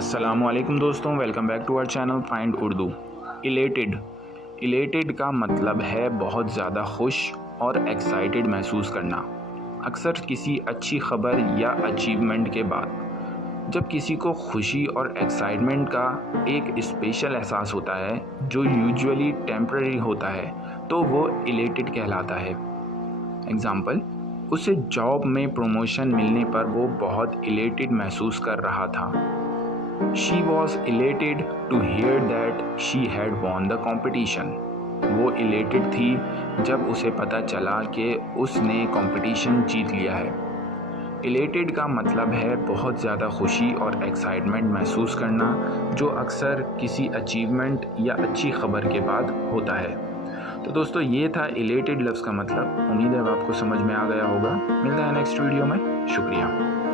अस्सलामुअलैकुम दोस्तों, welcome back to our channel find Urdu. Elated का मतलब है बहुत ज़्यादा खुश और एक्साइटेड महसूस करना, अक्सर किसी अच्छी खबर या अचीवमेंट के बाद। जब किसी को खुशी और एक्साइटमेंट का एक स्पेशल एहसास होता है जो यूजुअली टेम्पररी होता है, तो वो इलेटेड कहलाता है। एग्ज़ाम्पल, उसे जॉब में प्रमोशन मिलने पर वो बहुत इलेटेड महसूस कर रहा था। She was elated to hear that she had won the competition. वो इलेटेड थी जब उसे पता चला कि उसने कंपटीशन जीत लिया है। इलेटेड का मतलब है बहुत ज़्यादा खुशी और एक्साइटमेंट महसूस करना, जो अक्सर किसी अचीवमेंट या अच्छी खबर के बाद होता है। तो दोस्तों, ये था इलेटेड लफ्ज़ का मतलब। उम्मीद है आपको समझ में आ गया होगा। मिलते हैं नेक्स्ट वीडियो में। शुक्रिया।